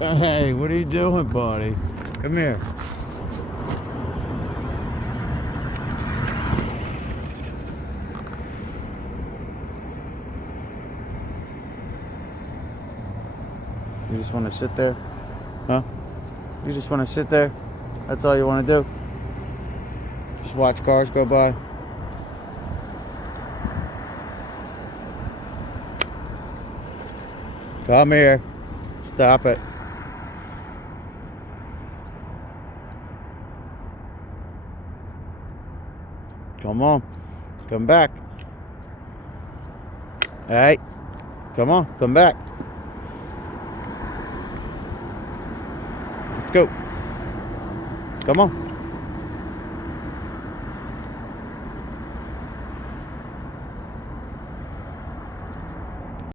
Hey, what are you doing, buddy? Come here. You just want to sit there? Huh? You just want to sit there? That's all you want to do? Just watch cars go by? Come here. Stop it. Come on. Come back. Hey. Come on. Come back. Let's go. Come on.